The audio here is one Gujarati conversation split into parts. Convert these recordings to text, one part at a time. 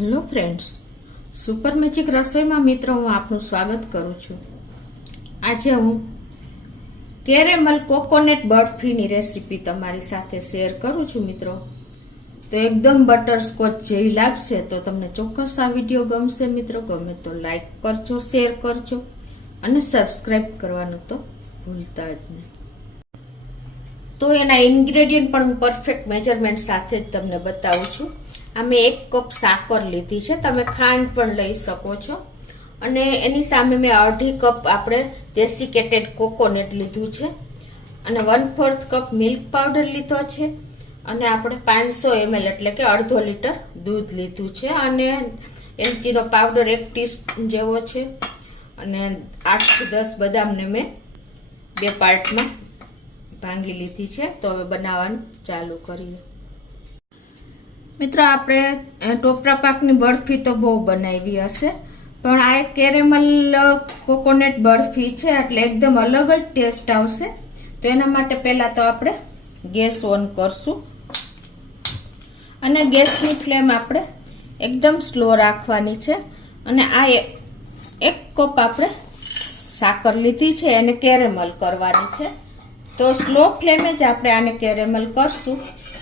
હેલો ફ્રેન્ડ્સ, સુપર મેજિક રસોઈમાં મિત્રો હું આપનું સ્વાગત કરું છું. આજે હું કેરેમલ કોકોનટ બરફીની રેસીપી તમારી સાથે શેર કરું છું મિત્રો. તો એકદમ બટરસ્કોચ જેવી લાગશે. તો તમને ચોક્કસ આ વિડીયો ગમશે મિત્રો. ગમે તો લાઈક કરજો, શેર કરજો અને સબસ્ક્રાઈબ કરવાનું તો ભૂલતા જ નહીં. તો એના ઇન્ગ્રેડિયન્ટ પણ હું પરફેક્ટ મેજરમેન્ટ સાથે જ તમને બતાવું છું. આ મેં 1 કપ સાકર લીધી છે, તમે ખાંડ પણ લઈ શકો છો. અને એની સામે મેં 1/2 કપ આપણે ડેસિકેટેડ કોકોનટ લીધું છે અને 1/4 કપ મિલ્ક પાવડર લીધો છે અને આપણે 500 ml એટલે કે અડધો લીટર દૂધ લીધું છે અને એલચીનો પાવડર 1 ટીસ્પૂન જેવો છે અને 8 થી 10 બદામને મેં 2 પાર્ટમાં ભાંગી લીધી છે. તો હવે બનાવવાનું ચાલુ કરીએ. મિત્રો આપણે ટોપરા પાકની બરફી તો બહુ બનાવી હશે, પણ આ કેરેમલ કોકોનટ બરફી છે એટલે એકદમ અલગ જ ટેસ્ટ આવશે. તો એના માટે પહેલા તો આપણે ગેસ ઓન કરશું અને ગેસની ફ્લેમ આપણે એકદમ સ્લો રાખવાની છે. અને આ 1 કપ આપણે સાકર લીધી છે એને કેરેમલ કરવાની છે. તો સ્લો ફ્લેમે જ આપણે આને કેરેમલ કરશું.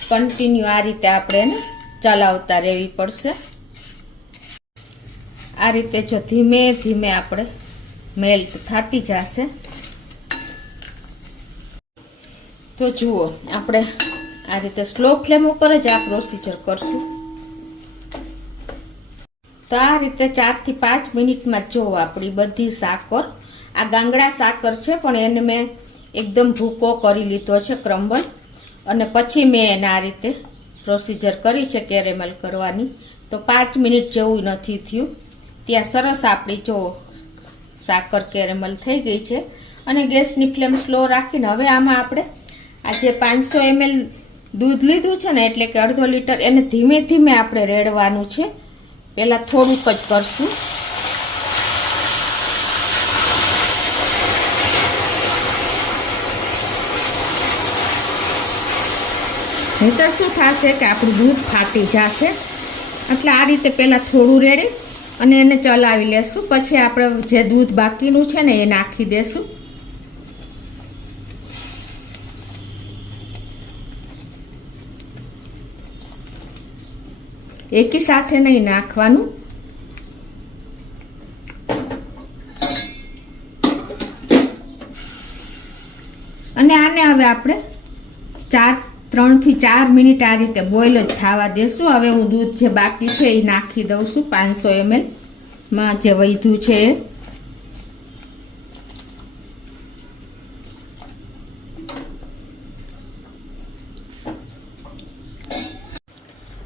કન્ટિન્યુ આ રીતે આપણે એને ચલાવતા રહેવી પડશે. આ રીતે જો ધીમે ધીમે આપણે મેલ્ટ થતી જશે. તો જુઓ, આપણે આ રીતે સ્લો ફ્લેમ ઉપર જ આ પ્રોસીજર કરશું. તો આ રીતે 4 થી 5 મિનિટમાં જો આપણી બધી સાકર, આ ગાંગડા સાકર છે પણ એને મેં એકદમ ભૂકો કરી લીધો છે, ક્રમ્બલ, અને પછી મેં એને આ રીતે પ્રોસીજર કરી છે કેરેમલ કરવાની. તો 5 મિનિટ જેવું નથી થયું ત્યાં સરસ આપણી જો સાકર કેરેમલ થઈ ગઈ છે. અને ગેસની ફ્લેમ સ્લો રાખીને હવે આમાં આપણે આ જે 500 ml દૂધ લીધું છે ને, એટલે કે અડધો લીટર, એને ધીમે ધીમે આપણે રેડવાનું છે. પહેલા થોડુંક જ કરશું. નહીતર શું થશે કે આપણું દૂધ ફાટી જશે. એટલે આ રીતે પહેલાં થોડું રેડી અને એને ચલાવી લેશું. પછી આપણે જે દૂધ બાકીનું છે ને એ નાખી દેશું. એકી સાથે નહીં નાખવાનું. અને આને હવે આપણે 3 થી 4 મિનિટ આ રીતે બોઇલ જ થવા દેશું. હવે હું દૂધ જે બાકી છે એ નાખી દઉં છું. 500 ml માં જે વધ્યું છે એ.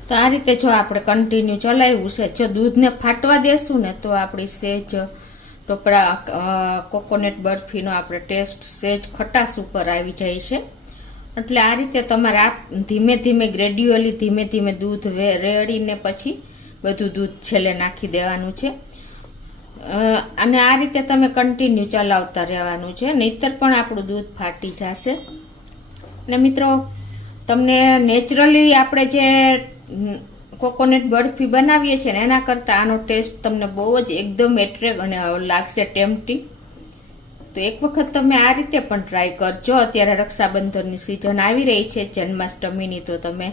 તો આ રીતે જો આપણે કન્ટિન્યુ ચલાવ્યું છે, જો દૂધને ફાટવા દેશું ને તો આપણી સેજ ટોપરા કોકોનટ બરફીનો આપણે ટેસ્ટ સેજ ખટાશ ઉપર આવી જાય છે. એટલે આ રીતે તમારે આ ધીમે ધીમે ગ્રેડ્યુઅલી ધીમે ધીમે દૂધ રેડીને પછી બધું દૂધ છેલ્લે નાખી દેવાનું છે. અને આ રીતે તમે કન્ટિન્યુ ચલાવતા રહેવાનું છે, નહીતર પણ આપણું દૂધ ફાટી જશે. ને મિત્રો, તમને નેચરલી આપણે જે કોકોનટ બરફી બનાવીએ છીએ ને એના કરતાં આનો ટેસ્ટ તમને બહુ જ એકદમ એટ્રેક્ટ અને લાગશે ટેમ્પટિંગ. તો એક વખત તમે આ રીતે પણ ટ્રાય કરજો. અત્યારે રક્ષાબંધનની સિઝન આવી રહી છે, જન્માષ્ટમીની, તો તમે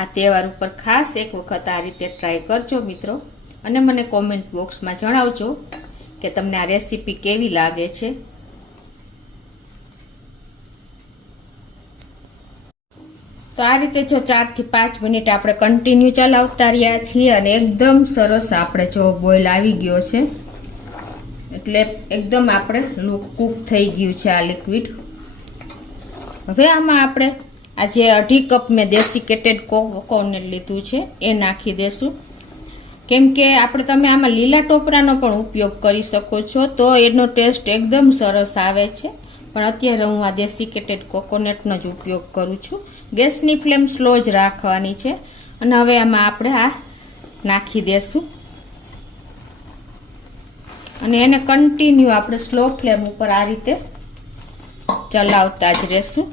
આ તહેવાર ઉપર ખાસ એક વખત આ રીતે ટ્રાય કરજો મિત્રો. અને મને કોમેન્ટ બોક્સમાં જણાવજો કે તમને આ રેસીપી કેવી લાગે છે. તો આ રીતે જો 4 થી 5 મિનિટ આપણે કન્ટિન્યુ ચલાવતા રહ્યા છીએ અને એકદમ સરસ આપણે જો બોઇલ આવી ગયો છે. એટલે એકદમ આપણે કૂક થઈ ગયું છે આ લિક્વિડ. હવે આમાં આપણે આ જે 2.5 કપ મેં ડેસિકેટેડ કોકોનટ લીધું છે એ નાખી દેશું. કેમ કે તમે આમાં લીલા ટોપરાનો પણ ઉપયોગ કરી શકો છો, તો એનો ટેસ્ટ એકદમ સરસ આવે છે. પણ અત્યારે હું આ ડેસિકેટેડ કોકોનટનો જ ઉપયોગ કરું છું. ગેસની ફ્લેમ સ્લો જ રાખવાની છે. અને હવે આમાં આપણે આ નાખી દેશું અને એને કન્ટિન્યુ આપણે સ્લો ફ્લેમ ઉપર આ રીતે ચલાવતા જ રહેશું.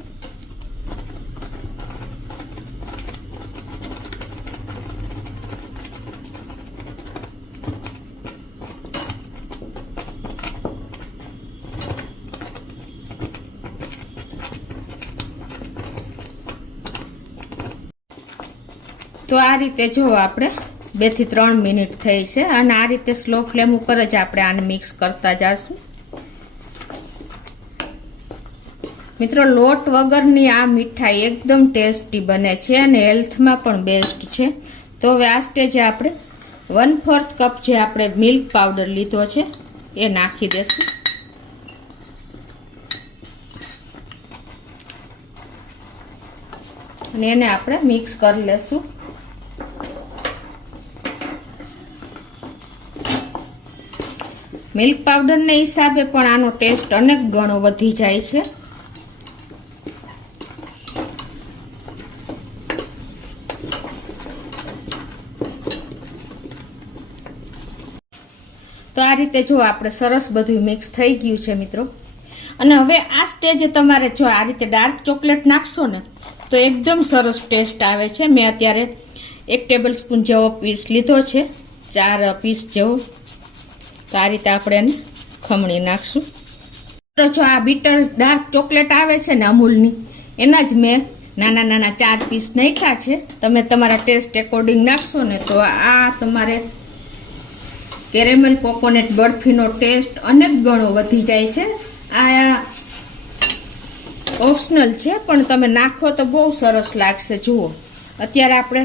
તો આ રીતે જો આપણે 2 થી 3 મિનિટ થઈ છે અને આ રીતે સ્લો ફ્લેમ ઉપર જ આપણે આને મિક્સ કરતા જઈશું. મિત્રો, લોટ વગરની આ મીઠાઈ એકદમ ટેસ્ટી બને છે અને હેલ્થમાં પણ બેસ્ટ છે. તો હવે આ સ્ટેજે આપણે 1/4 કપ જે આપણે મિલ્ક પાવડર લીધો છે એ નાખી દેશું. અને એને આપણે મિક્સ કરી લેશું. મિલ્ક પાવડરને હિસાબે પણ આનો ટેસ્ટ અનેક ગણો વધી જાય છે. તો આ રીતે જો આપણે સરસ બધું મિક્સ થઈ ગયું છે મિત્રો. અને હવે આ સ્ટેજે તમારે જો આ રીતે ડાર્ક ચોકલેટ નાખશો ને તો એકદમ સરસ ટેસ્ટ આવે છે. મેં અત્યારે 1 ટેબલ સ્પૂન જેવો પીસ લીધો છે, 4 પીસ જેવો. તો આ રીતે આપણે એને ખમણી નાખશું. તો જો આ બીટર ડાર્ક ચોકલેટ આવે છે ને અમૂલની, એના જ મેં નાના નાના 4 પીસ નાખ્યા છે. તમે તમારા ટેસ્ટ એકોર્ડિંગ નાખશો ને તો આ તમારે કેરેમલ કોકોનટ બરફીનો ટેસ્ટ અનેક ગણો વધી જાય છે. આ ઓપ્શનલ છે પણ તમે નાખો તો બહુ સરસ લાગશે. જુઓ, અત્યારે આપણે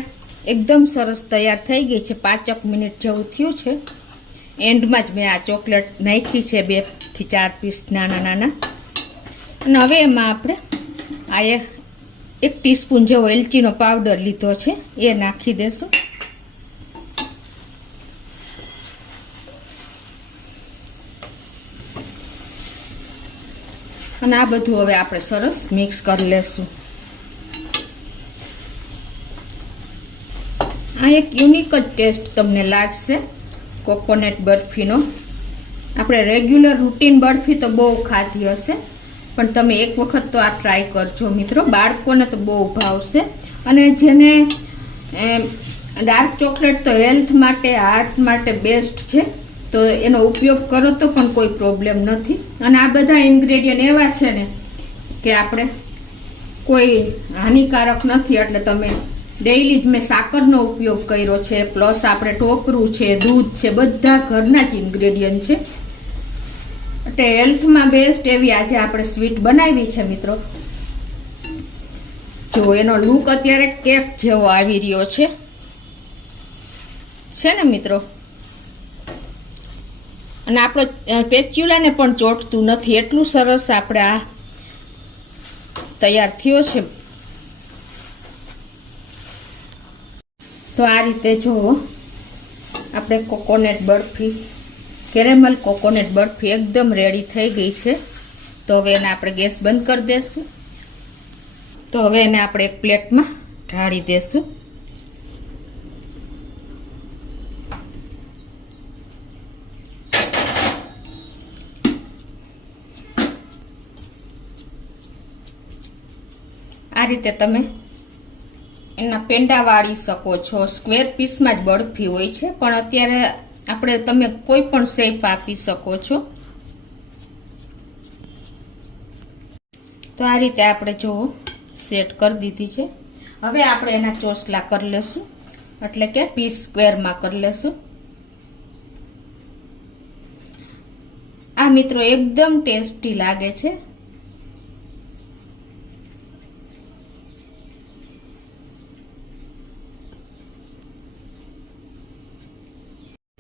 એકદમ સરસ તૈયાર થઈ ગઈ છે. 5 મિનિટ જેવું થયું છે. એન્ડમાં જ મેં આ ચોકલેટ નાખી છે, 2 થી 4 પીસ નાના નાના. અને હવે એમાં આપણે આ 1 ટીસ્પૂન જેવો એલચીનો પાવડર લીધો છે એ નાખી દેશું. અને આ બધું હવે આપણે સરસ મિક્સ કરી લેશું. આ એક યુનિક જ ટેસ્ટ તમને લાગશે કોકોનટ બરફીનો. આપણે રેગ્યુલર રૂટીન બરફી તો બહુ ખાધી હશે, પણ તમે એક વખત તો આ ટ્રાય કરજો મિત્રો. બાળકોને તો બહુ ભાવશે. અને જેને ડાર્ક ચોકલેટ તો હેલ્થ માટે, હાર્ટ માટે બેસ્ટ છે, તો એનો ઉપયોગ કરો તો પણ કોઈ પ્રોબ્લેમ નથી. અને આ બધા ઇન્ગ્રેડિયન્ટ એવા છે ને કે આપણે કોઈ હાનિકારક નથી. એટલે તમે ડેઈલી જ મેં સાકરનો ઉપયોગ કર્યો છે, પ્લસ આપણે ટોપરું છે, દૂધ છે, બધા ઘરના જ ઇન્ગ્રેડિયન્ટ છે. એટલે હેલ્થમાં બેસ્ટ એવી આજે આપણે સ્વીટ બનાવી છે મિત્રો. જો એનો લુક અત્યારે કેક જેવો આવી રહ્યો છે ને મિત્રો. અને આપણો પેચ્યુલાને પણ ચોટતું નથી, એટલું સરસ આપણે આ તૈયાર થયો છે. તો આ રીતે જુઓ, આપણે coconut barfi, caramel coconut barfi એકદમ રેડી થઈ ગઈ છે. તો હવે એને આપણે ગેસ બંધ કરી દેશું. તો હવે એને આપણે એક પ્લેટમાં ઢાળી દેશું. આ રીતે તમે એના પેંડા વાળી શકો છો. સ્ક્વેર પીસમાં જ બરફી હોય છે, પણ અત્યારે આપણે તમે કોઈ પણ શેપ આપી શકો છો. તો આ રીતે આપણે જો સેટ કરી દીધી છે. હવે આપણે એના ચોસલા કરી લેશું, એટલે કે પીસ સ્ક્વેરમાં કરી લેશું. આ મિત્રો એકદમ ટેસ્ટી લાગે છે.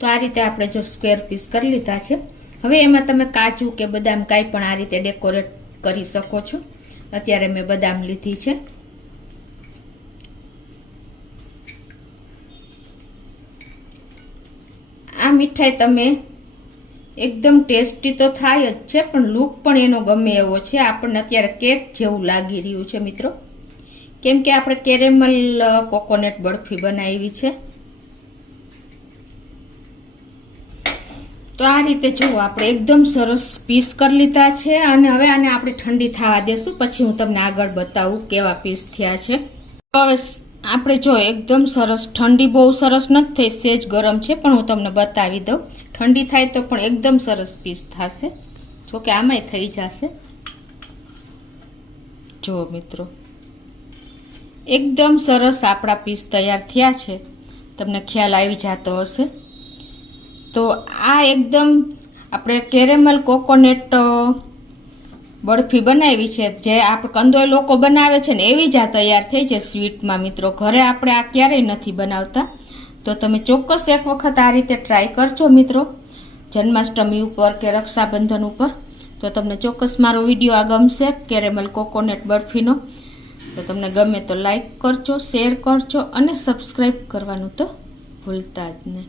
તો આ રીતે આપણે જો સ્ક્વેર પીસ કરી લીધા છે. હવે એમાં તમે કાજુ કે બદામ કાંઈ પણ આ રીતે ડેકોરેટ કરી શકો છો. અત્યારે મેં બદામ લીધી છે. આ મીઠાઈ તમે એકદમ ટેસ્ટી તો થાય જ છે, પણ લુક પણ એનો ગમે એવો છે. આપણને અત્યારે કેક જેવું લાગી રહ્યું છે મિત્રો, કેમ કે આપણે કેરેમલ કોકોનટ બરફી બનાવી છે. તો આ રીતે જુઓ, આપણે એકદમ સરસ પીસ કરી લીધા છે. અને હવે આને આપણે ઠંડી થવા દેશું, પછી હું તમને આગળ બતાવું કેવા પીસ થયા છે. હવે આપણે જો એકદમ સરસ, ઠંડી બહુ સરસ નથી થઈ, સેજ ગરમ છે, પણ હું તમને બતાવી દઉં. ઠંડી થાય તો પણ એકદમ સરસ પીસ થશે. જો કે આમાંય થઈ જશે. જો મિત્રો, એકદમ સરસ આપણા પીસ તૈયાર થયા છે, તમને ખ્યાલ આવી જતો હશે. તો આ એકદમ આપણે કેરેમલ કોકોનટ બરફી બનાવી છે, જે આપણે કંદોય લોકો બનાવે છે ને એવી જ આ તૈયાર થઈ છે સ્વીટમાં. મિત્રો ઘરે આપણે આ ક્યારેય નથી બનાવતા, તો તમે ચોક્કસ એક વખત આ રીતે ટ્રાય કરજો મિત્રો, જન્માષ્ટમી ઉપર કે રક્ષાબંધન ઉપર. તો તમને ચોક્કસ મારો વિડીયો આ ગમશે કેરેમલ કોકોનટ બરફીનો. તો તમને ગમે તો લાઈક કરજો, શેર કરજો અને સબસ્ક્રાઈબ કરવાનું તો ભૂલતા જ નહીં.